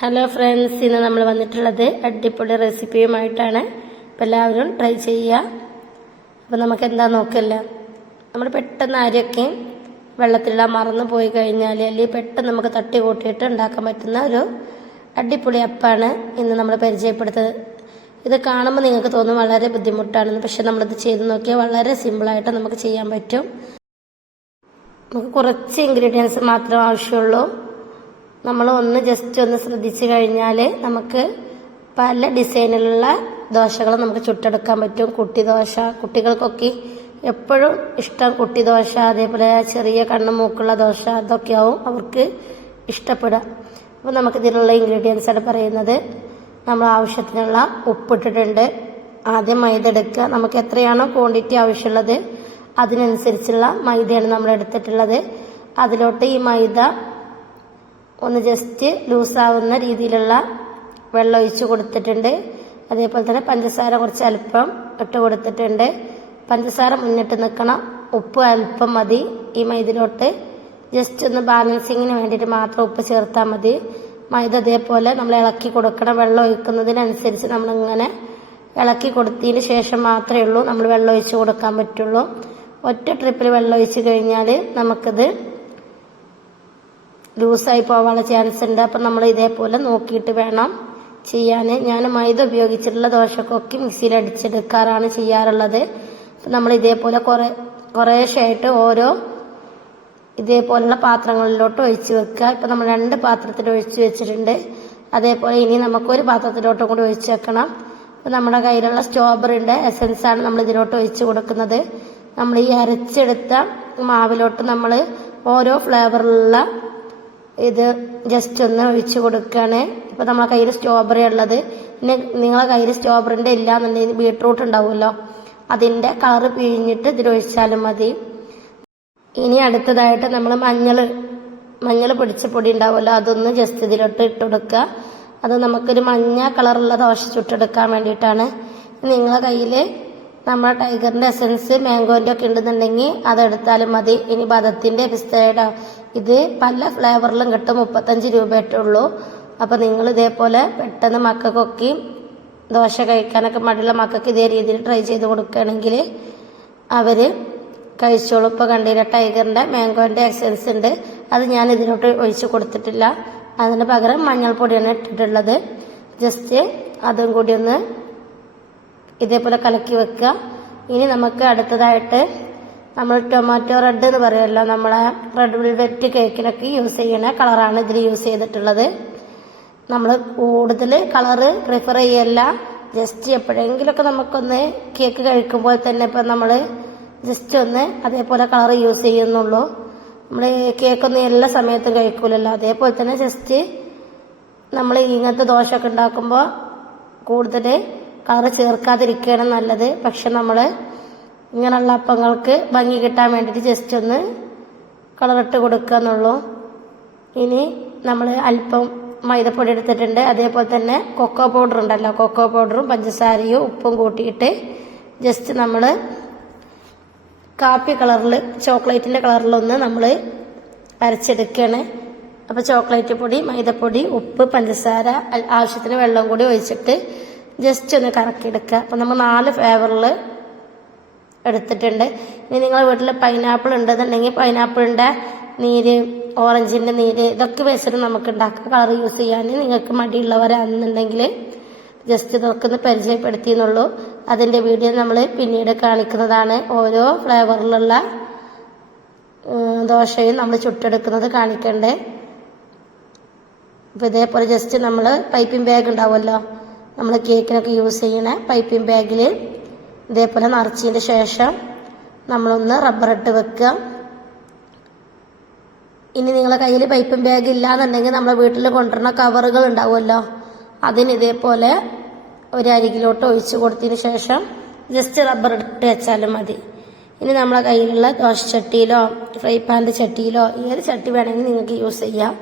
Hello friends ഇന്ന് നമ്മൾ വന്നിട്ടുള്ളത് അടിപൊളി റെസിപ്പിയുമായിട്ടാണ്. അപ്പം എല്ലാവരും ട്രൈ ചെയ്യുക. അപ്പം നമുക്ക് എന്താ നോക്കല്ല. നമ്മൾ പെട്ടെന്ന് ആരെയൊക്കെ വെള്ളത്തിലിടാൻ മറന്നു പോയി കഴിഞ്ഞാൽ അല്ലെങ്കിൽ പെട്ടെന്ന് നമുക്ക് തട്ടി കൂട്ടിയിട്ട് ഉണ്ടാക്കാൻ പറ്റുന്ന ഒരു അടിപൊളി അപ്പാണ് ഇന്ന് നമ്മൾ പരിചയപ്പെടുത്തുന്നത്. ഇത് കാണുമ്പോൾ നിങ്ങൾക്ക് തോന്നും വളരെ ബുദ്ധിമുട്ടാണെന്ന് പക്ഷെ നമ്മളിത് ചെയ്ത് നോക്കിയാൽ വളരെ സിമ്പിളായിട്ട് നമുക്ക് ചെയ്യാൻ പറ്റും. നമുക്ക് കുറച്ച് ഇൻഗ്രീഡിയൻസ് മാത്രം ആവശ്യമുള്ളൂ. നമ്മൾ ഒന്ന് ജസ്റ്റ് ഒന്ന് ശ്രദ്ധിച്ചു കഴിഞ്ഞാൽ നമുക്ക് പല ഡിസൈനിലുള്ള ദോശകൾ നമുക്ക് ചുട്ടെടുക്കാൻ പറ്റും. കുട്ടി ദോശ കുട്ടികൾക്കൊക്കെ എപ്പോഴും ഇഷ്ടം കുട്ടി ദോശ അതേപോലെ ചെറിയ കണ്ണും മൂക്കുള്ള ദോശ അതൊക്കെയാവും അവർക്ക് ഇഷ്ടപ്പെടുക. അപ്പോൾ നമുക്ക് ഇതിലുള്ള ഇൻഗ്രീഡിയൻസ് ആണ് പറയുന്നത്. നമ്മൾ ആവശ്യത്തിനുള്ള ഉപ്പിട്ടിട്ടുണ്ട്. ആദ്യം മൈദ എടുക്കുക. നമുക്ക് എത്രയാണോ ക്വാണ്ടിറ്റി ആവശ്യമുള്ളത് അതിനനുസരിച്ചുള്ള മൈദയാണ് നമ്മൾ എടുത്തിട്ടുള്ളത് അതിലോട്ട് ഈ മൈദ ഒന്ന് ജസ്റ്റ് ലൂസാവുന്ന രീതിയിലുള്ള വെള്ളം ഒഴിച്ച് കൊടുത്തിട്ടുണ്ട്. അതേപോലെ തന്നെ പഞ്ചസാര കുറച്ച് അല്പം ഇട്ട് കൊടുത്തിട്ടുണ്ട്. പഞ്ചസാര മുന്നിട്ട് നിൽക്കണം ഉപ്പ് അല്പം മതി. ഈ മൈദയിലോട്ട് ജസ്റ്റ് ഒന്ന് ബാലൻസിങ്ങിന് വേണ്ടിയിട്ട് മാത്രം ഉപ്പ് ചേർത്താൽ മതി. മൈദ അതേപോലെ നമ്മൾ ഇളക്കി കൊടുക്കണം. വെള്ളം ഒഴിക്കുന്നതിനനുസരിച്ച് നമ്മളിങ്ങനെ ഇളക്കി കൊടുത്തതിന് ശേഷം മാത്രമേ ഉള്ളൂ. നമ്മൾ വെള്ളം ഒഴിച്ച് കൊടുക്കാൻ പറ്റുള്ളൂ. ഒറ്റ ട്രിപ്പിൽ വെള്ളം ഒഴിച്ച് കഴിഞ്ഞാൽ നമുക്കിത് ലൂസായി പോകാനുള്ള ചാൻസ് ഉണ്ട്. അപ്പം നമ്മൾ ഇതേപോലെ നോക്കിയിട്ട് വേണം ചെയ്യാൻ ഞാൻ മൈദ ഉപയോഗിച്ചിട്ടുള്ള ദോശക്കൊക്കെ മിക്സിയിൽ അടിച്ചെടുക്കാറാണ് ചെയ്യാറുള്ളത്. അപ്പം നമ്മൾ ഇതേപോലെ കുറേ കുറേശ്ശായിട്ട് ഓരോ ഇതേപോലുള്ള പാത്രങ്ങളിലോട്ട് ഒഴിച്ച് വെക്കുക. ഇപ്പം നമ്മൾ രണ്ട് പാത്രത്തിൽ ഒഴിച്ച് വെച്ചിട്ടുണ്ട്. അതേപോലെ ഇനി നമുക്കൊരു പാത്രത്തിലോട്ടും കൂടി ഒഴിച്ച് വെക്കണം. അപ്പം നമ്മുടെ കയ്യിലുള്ള സ്ട്രോബെറിന്റെ എസൻസ് ആണ് നമ്മൾ ഇതിലോട്ട് ഒഴിച്ച് കൊടുക്കുന്നത്. നമ്മൾ ഈ അരച്ചെടുത്ത മാവിലോട്ട് നമ്മൾ ഓരോ ഫ്ലേവറിലുള്ള ഇത് ജസ്റ്റ് ഒന്ന് ഒഴിച്ച് കൊടുക്കുകയാണ് ഇപ്പൊ നമ്മളെ കയ്യിൽ സ്ട്രോബെറി ഉള്ളത്. പിന്നെ നിങ്ങളെ കയ്യിൽ സ്ട്രോബെറിന്റെ ഇല്ല എന്നുണ്ടെങ്കിൽ ബീട്രൂട്ട് ഉണ്ടാവുമല്ലോ. അതിന്റെ കളറ് പിഴിഞ്ഞിട്ട് ഇതിൽ ഒഴിച്ചാലും മതി. ഇനി അടുത്തതായിട്ട് നമ്മൾ മഞ്ഞൾ മഞ്ഞൾ പൊടിച്ച പൊടി ഉണ്ടാവുമല്ലോ. അതൊന്ന് ജസ്റ്റ് ഇതിലോട്ട് ഇട്ട് കൊടുക്കുക. അത് നമുക്കൊരു മഞ്ഞ കളറുള്ള ദോശ ചുട്ടെടുക്കാൻ വേണ്ടിയിട്ടാണ്. നിങ്ങളെ കയ്യിൽ നമ്മുടെ ടൈഗറിന്റെ എസൻസ് മാംഗോന്റെ ഒക്കെ ഉണ്ടെന്നുണ്ടെങ്കിൽ അതെടുത്താലും മതി. ഇനി ബദത്തിന്റെ പിസ്തയുടെ ഇത് പല ഫ്ലേവറിലും കിട്ടും. മുപ്പത്തഞ്ച് രൂപയായിട്ടേ ഉള്ളൂ. അപ്പൊ നിങ്ങൾ ഇതേപോലെ പെട്ടെന്ന് മക്കൾക്കൊക്കെ ദോശ കഴിക്കാനൊക്കെ മടിയുള്ള മക്കൾക്ക് ഇതേ രീതിയിൽ ട്രൈ ചെയ്ത് കൊടുക്കുകയാണെങ്കിൽ അവർ കഴിച്ചോളും. ഇപ്പോൾ കണ്ടീര ടൈഗറിന്റെ മാംഗോന്റെ എക്സൻസ് ഉണ്ട്. അത് ഞാൻ ഇതിലോട്ട് ഒഴിച്ച് കൊടുത്തിട്ടില്ല. അതിന് പകരം മഞ്ഞൾപ്പൊടിയാണ് ഇട്ടിട്ടുള്ളത്. ജസ്റ്റ് അതും കൂടി ഒന്ന് ഇതേപോലെ കലക്കി വെക്കുക. ഇനി നമുക്ക് അടുത്തതായിട്ട് നമ്മൾ ടൊമാറ്റോ റെഡ് എന്ന് പറയുമല്ലോ നമ്മളെ റെഡ് വെൽവെറ്റ് കേക്കിനൊക്കെ യൂസ് ചെയ്യുന്ന കളറാണ് ഇതിൽ യൂസ് ചെയ്തിട്ടുള്ളത്. നമ്മൾ കൂടുതൽ കളറ് പ്രിഫർ ചെയ്യല്ല. ജസ്റ്റ് എപ്പോഴെങ്കിലുമൊക്കെ നമുക്കൊന്ന് കേക്ക് കഴിക്കുമ്പോൾ തന്നെ ഇപ്പം നമ്മൾ ജസ്റ്റ് ഒന്ന് അതേപോലെ കളർ യൂസ് ചെയ്യുന്നുള്ളൂ. നമ്മൾ കേക്കൊന്നും എല്ലാ സമയത്തും കഴിക്കൂലല്ലോ. അതേപോലെ തന്നെ ജസ്റ്റ് നമ്മൾ ഇങ്ങനത്തെ ദോശയൊക്കെ ഉണ്ടാക്കുമ്പോൾ കൂടുതൽ കളർ ചേർക്കാതിരിക്കുകയാണ് നല്ലത്. പക്ഷെ നമ്മൾ ഇങ്ങനെയുള്ള അപ്പങ്ങൾക്ക് ഭംഗി കിട്ടാൻ വേണ്ടിയിട്ട് ജസ്റ്റ് ഒന്ന് കളറിട്ട് കൊടുക്കുക എന്നുള്ളൂ. ഇനി നമ്മൾ അല്പം മൈദപ്പൊടി എടുത്തിട്ടുണ്ട്. അതേപോലെ തന്നെ കൊക്കോ പൗഡർ ഉണ്ടല്ലോ. കൊക്കോ പൗഡറും പഞ്ചസാരയും ഉപ്പും കൂട്ടിയിട്ട് ജസ്റ്റ് നമ്മൾ കാപ്പി കളറിൽ ചോക്ലേറ്റിന്റെ കളറിലൊന്ന് നമ്മൾ അരച്ചെടുക്കുകയാണ്. അപ്പോൾ ചോക്ലേറ്റ് പൊടി മൈദപ്പൊടി ഉപ്പ് പഞ്ചസാര ആവശ്യത്തിന് വെള്ളം കൂടി ഒഴിച്ചിട്ട് ജസ്റ്റ് ഒന്ന് കറക്കിയെടുക്കുക. അപ്പം നമ്മൾ നാല് ഫ്ലേവറിൽ എടുത്തിട്ടുണ്ട്. ഇനി നിങ്ങളുടെ വീട്ടിൽ പൈനാപ്പിൾ ഉണ്ടെന്നുണ്ടെങ്കിൽ പൈനാപ്പിളിന്റെ നീര് ഓറഞ്ചിന്റെ നീര് ഇതൊക്കെ വെച്ചിട്ട് നമുക്ക് ഉണ്ടാക്കാം. കളർ യൂസ് ചെയ്യാൻ നിങ്ങൾക്ക് മടിയുള്ളവരാണെന്നുണ്ടെങ്കിൽ ജസ്റ്റ് ഇതൊക്കെ ഒന്ന് പരിചയപ്പെടുത്തി എന്നുള്ളൂ. അതിന്റെ വീഡിയോ നമ്മൾ പിന്നീട് കാണിക്കുന്നതാണ്. ഓരോ ഫ്ലേവറിലുള്ള ദോശയും നമ്മൾ ചുട്ടെടുക്കുന്നത് കാണിക്കണ്ടേ. അപ്പോൾ ഇതേപോലെ ജസ്റ്റ് നമ്മൾ പൈപ്പിംഗ് ബാഗ് ഉണ്ടാവുമല്ലോ. നമ്മൾ കേക്കിനൊക്കെ യൂസ് ചെയ്യണ പൈപ്പിംഗ് ബാഗിൽ ഇതേപോലെ നിറച്ചതിന് ശേഷം നമ്മളൊന്ന് റബ്ബർ ഇട്ട് വെക്കുക. ഇനി നിങ്ങളെ കയ്യിൽ പൈപ്പിംഗ് ബാഗ് ഇല്ലാന്നുണ്ടെങ്കിൽ നമ്മളെ വീട്ടിൽ കൊണ്ടുവരുന്ന കവറുകൾ ഉണ്ടാവുമല്ലോ. അതിന് ഇതേപോലെ ഒരു അരികിലോട്ട് ഒഴിച്ചു കൊടുത്തതിന് ശേഷം ജസ്റ്റ് റബ്ബർ ഇട്ട് വെച്ചാലും മതി. ഇനി നമ്മളെ കയ്യിലുള്ള ദോശ ചട്ടിയിലോ ഫ്രൈ പാന്റെ ചട്ടിയിലോ ഏത് ചട്ടി വേണമെങ്കിൽ നിങ്ങൾക്ക് യൂസ് ചെയ്യാം.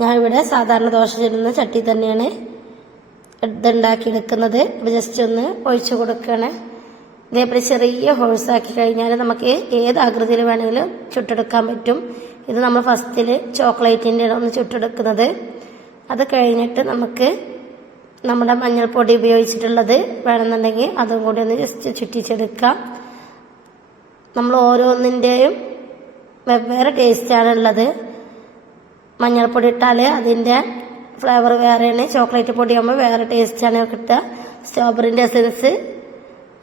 ഞാൻ ഇവിടെ സാധാരണ ദോശ ചെല്ലുന്ന ചട്ടി തന്നെയാണ് ഇതുണ്ടാക്കിയെടുക്കുന്നത്. ജസ്റ്റ് ഒന്ന് ഒഴിച്ചു കൊടുക്കുകയാണ്. ഇതേപോലെ ചെറിയ ഹോൾസ് ആക്കി കഴിഞ്ഞാൽ നമുക്ക് ഏത് ആകൃതിയിൽ വേണമെങ്കിലും ചുട്ടെടുക്കാൻ പറ്റും. ഇത് നമ്മൾ ഫസ്റ്റിൽ ചോക്ലേറ്റിന്റെ ഒന്ന് ചുട്ടെടുക്കുന്നത്. അത് കഴിഞ്ഞിട്ട് നമുക്ക് നമ്മുടെ മഞ്ഞൾപ്പൊടി ഉപയോഗിച്ചിട്ടുള്ളത് വേണമെന്നുണ്ടെങ്കിൽ അതും കൂടി ഒന്ന് ജസ്റ്റ് ചുറ്റിച്ചെടുക്കാം. നമ്മൾ ഓരോന്നിന്റെയും വെവ്വേറെ ടേസ്റ്റാണ് ഉള്ളത്. മഞ്ഞൾപ്പൊടി ഇട്ടാൽ അതിന്റെ ഫ്ലേവർ വേറെയാണ്. ചോക്ലേറ്റ് പൊടിയാകുമ്പോൾ വേറെ ടേസ്റ്റാണ് കിട്ടുക. സ്ട്രോബെറിന്റെ എസൻസ്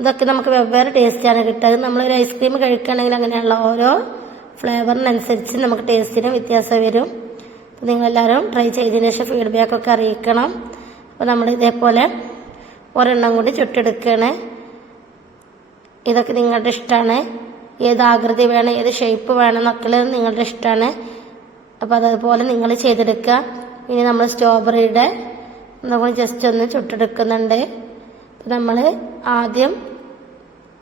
ഇതൊക്കെ നമുക്ക് വെവ്വേറെ ടേസ്റ്റാണ് കിട്ടുക. നമ്മളൊരു ഐസ്ക്രീം കഴിക്കുകയാണെങ്കിൽ അങ്ങനെയുള്ള ഓരോ ഫ്ലേവറിനനുസരിച്ച് നമുക്ക് ടേസ്റ്റിന് വ്യത്യാസം വരും. അപ്പോൾ നിങ്ങളെല്ലാവരും ട്രൈ ചെയ്തതിന് ശേഷം ഫീഡ്ബാക്ക് ഒക്കെ അറിയിക്കണം. അപ്പോൾ നമ്മൾ ഇതേപോലെ ഒരെണ്ണം കൂടി ചുട്ടെടുക്കുകയാണ്. ഇതൊക്കെ നിങ്ങളുടെ ഇഷ്ടമാണ് ഏത് ആകൃതി വേണം ഏത് ഷേപ്പ് വേണം എന്നൊക്കെ നിങ്ങളുടെ ഇഷ്ടമാണ് അപ്പോൾ അതുപോലെ നിങ്ങൾ ചെയ്തെടുക്കുക. ഇനി നമ്മൾ സ്ട്രോബെറിയുടെ നമ്മൾ ജസ്റ്റ് ഒന്ന് ചുട്ടെടുക്കുന്നുണ്ട്. നമ്മൾ ആദ്യം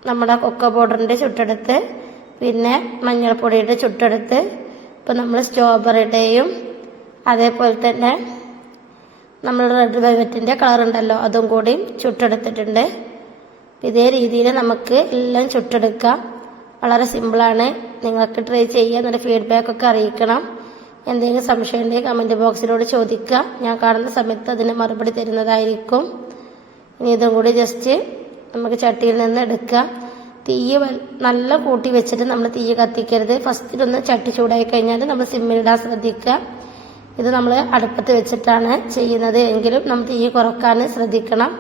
നമ്മുടെ കൊക്ക പൗഡറിന്റെ ചുട്ടെടുത്ത് പിന്നെ മഞ്ഞൾപ്പൊടിയുടെ ചുട്ടെടുത്ത് ഇപ്പം നമ്മൾ സ്ട്രോബെറിയുടെയും അതേപോലെ തന്നെ നമ്മൾ റെഡ് വെൽവെറ്റിന്റെ കളർ ഉണ്ടല്ലോ അതും കൂടി ചുട്ടെടുത്തിട്ടുണ്ട്. ഇതേ രീതിയിൽ നമുക്ക് എല്ലാം ചുട്ടെടുക്കാം. വളരെ സിമ്പിളാണ് നിങ്ങൾക്ക് ട്രൈ ചെയ്യുക ഫീഡ്ബാക്ക് ഒക്കെ അറിയിക്കണം. എന്തെങ്കിലും സംശയം ഉണ്ടെങ്കിൽ കമന്റ് ബോക്സിലൂടെ ചോദിക്കുക ഞാൻ കാണുന്ന സമയത്ത് അതിന് മറുപടി തരുന്നതായിരിക്കും. ഇനി ഇതും കൂടി ജസ്റ്റ് നമുക്ക് ചട്ടിയിൽ നിന്ന് എടുക്കുക തീ നല്ല കൂട്ടി വെച്ചിട്ട് നമ്മൾ തീ കത്തിക്കരുത്. ഫസ്റ്റ് ഒന്ന് ചട്ടി ചൂടായി കഴിഞ്ഞാൽ നമ്മൾ സിമ്മിലിടാൻ ശ്രദ്ധിക്കുക. ഇത് നമ്മൾ അടുപ്പത്ത് വെച്ചിട്ടാണ് ചെയ്യുന്നത്. എങ്കിലും നമ്മൾ തീ കുറയ്ക്കാൻ ശ്രദ്ധിക്കണം.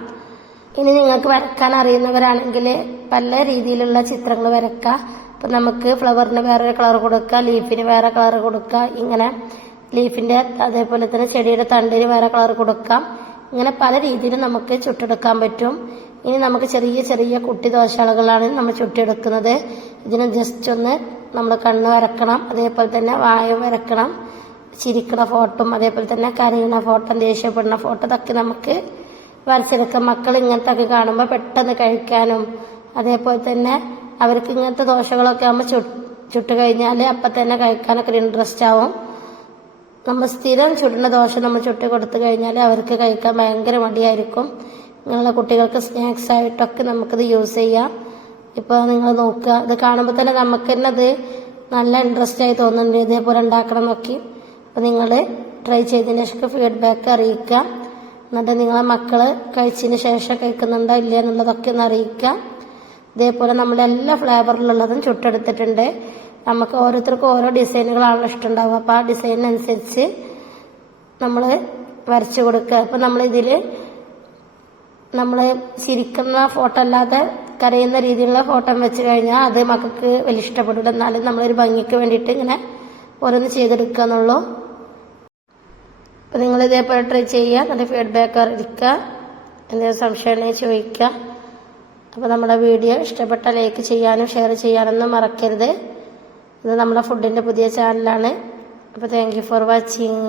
ഇനി നിങ്ങൾക്ക് വരക്കാൻ അറിയുന്നവരാണെങ്കിൽ പല രീതിയിലുള്ള ചിത്രങ്ങൾ വരക്കാം ഇപ്പം നമുക്ക് ഫ്ലവറിന് വേറെ കളർ കൊടുക്കുക ലീഫിന് വേറെ കളർ കൊടുക്കുക ഇങ്ങനെ ലീഫിന്റെ അതേപോലെ തന്നെ ചെടിയുടെ തണ്ടിന് വേറെ കളർ കൊടുക്കാം. ഇങ്ങനെ പല രീതിയിലും നമുക്ക് ചുട്ടെടുക്കാൻ പറ്റും. ഇനി നമുക്ക് ചെറിയ ചെറിയ കുട്ടി ദോശകളാണ് നമ്മൾ ചുട്ടിയെടുക്കുന്നത്. ഇതിന് ജസ്റ്റ് ഒന്ന് നമ്മൾ കണ്ണ് വരക്കണം അതേപോലെ തന്നെ വായ വരക്കണം ചിരിക്കണ ഫോട്ടോ അതേപോലെ തന്നെ കരയുന്ന ഫോട്ടോ ദേഷ്യപ്പെടുന്ന ഫോട്ടോ ഇതൊക്കെ നമുക്ക് വരച്ചെടുക്കാം. മക്കൾ ഇങ്ങനത്തെ ഒക്കെ കാണുമ്പോൾ പെട്ടെന്ന് കഴിക്കാനും അതേപോലെ തന്നെ അവർക്ക് ഇങ്ങനത്തെ ദോശകളൊക്കെ ആകുമ്പോൾ ചു ചുട്ട് കഴിഞ്ഞാൽ അപ്പം തന്നെ കഴിക്കാനൊക്കെ ഒരു ഇൻട്രസ്റ്റ് ആവും. നമ്മൾ സ്ഥിരം ചുടുന്ന ദോശ നമ്മൾ ചുട്ട് കൊടുത്തു കഴിഞ്ഞാൽ അവർക്ക് കഴിക്കാൻ ഭയങ്കര മടിയായിരിക്കും. നിങ്ങളുടെ കുട്ടികൾക്ക് സ്നാക്സ് ആയിട്ടൊക്കെ നമുക്കിത് യൂസ് ചെയ്യാം. ഇപ്പോൾ നിങ്ങൾ നോക്കുക ഇത് കാണുമ്പോൾ തന്നെ നമുക്ക് തന്നെ അത് നല്ല ഇൻട്രസ്റ്റ് ആയി തോന്നുന്നുണ്ട്. ഇതേപോലെ ഉണ്ടാക്കണം നോക്കി അപ്പോൾ നിങ്ങൾ ട്രൈ ചെയ്തതിന് ശേഷം ഫീഡ്ബാക്ക് അറിയിക്കുക. എന്നിട്ട് നിങ്ങളെ മക്കൾ കഴിച്ചതിന് ശേഷം കഴിക്കുന്നുണ്ടോ ഇല്ല എന്നുള്ളതൊക്കെ ഒന്ന് അറിയിക്കുക. ഇതേപോലെ നമ്മൾ എല്ലാ ഫ്ലേവറിലുള്ളതും ചുട്ടെടുത്തിട്ടുണ്ട്. നമുക്ക് ഓരോരുത്തർക്കും ഓരോ ഡിസൈനുകളാണ് ഇഷ്ടമുണ്ടാവുക. അപ്പോൾ ആ ഡിസൈനിനനുസരിച്ച് നമ്മൾ വരച്ചു കൊടുക്കുക. അപ്പോൾ നമ്മളിതിൽ നമ്മൾ ചിരിക്കുന്ന ഫോട്ടോ അല്ലാതെ കരയുന്ന രീതിയിലുള്ള ഫോട്ടോ വെച്ച് കഴിഞ്ഞാൽ അത് മക്കൾക്ക് വലിയ ഇഷ്ടപ്പെടില്ല എന്നാലും നമ്മളൊരു ഭംഗിക്ക് വേണ്ടിയിട്ട് ഇങ്ങനെ ഓരോന്ന് ചെയ്തെടുക്കുക എന്നുള്ളൂ. അപ്പോൾ നിങ്ങൾ ഇതേപോലെ ട്രൈ ചെയ്യുക. നല്ല ഫീഡ്ബാക്ക് അറിയിക്കുക. എന്തെങ്കിലും സംശയം ചോദിക്കുക. അപ്പോൾ നമ്മുടെ വീഡിയോ ഇഷ്ടപ്പെട്ട ലൈക്ക് ചെയ്യാനും ഷെയർ ചെയ്യാനൊന്നും മറക്കരുത്. ഇത് നമ്മുടെ ഫുഡിന്റെ പുതിയ ചാനലാണ് അപ്പോൾ താങ്ക് യു ഫോർ വാച്ചിങ്